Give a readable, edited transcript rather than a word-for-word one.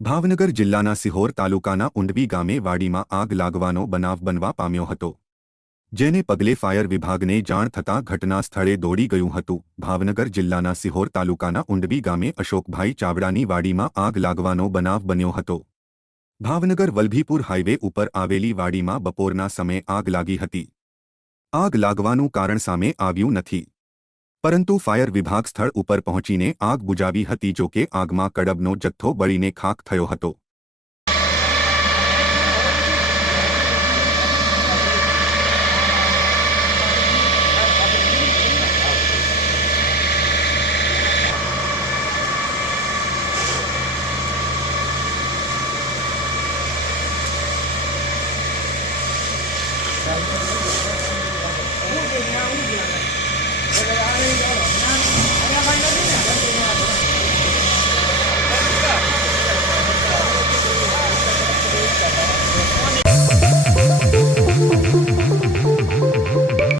ભાવનગર જિલ્લાના સિહોર તાલુકાના ઉંડવી ગામે વાડીમાં આગ લાગવાનો બનાવ બનવા પામ્યો હતો, જેને પગલે ફાયર વિભાગને જાણ થતાં ઘટના સ્થળે દોડી ગયું હતું। ભાવનગર જિલ્લાના સિહોર તાલુકાના ઉંડવી ગામે અશોકભાઈ ચાવડાની વાડીમાં આગ લાગવાનો બનાવ બન્યો હતો। ભાવનગર વલભીપુર હાઈવે ઉપર આવેલી વાડીમાં બપોરના સમયે આગ લાગી હતી। આગ લાગવાનું કારણ સામે આવ્યું નથી, પરંતુ ફાયર વિભાગ સ્થળ ઉપર પહોંચીને આગ બુઝાવી હતી। જો કે આગમાં કડબનો જથ્થો બળીને ખાખ થયો હતો।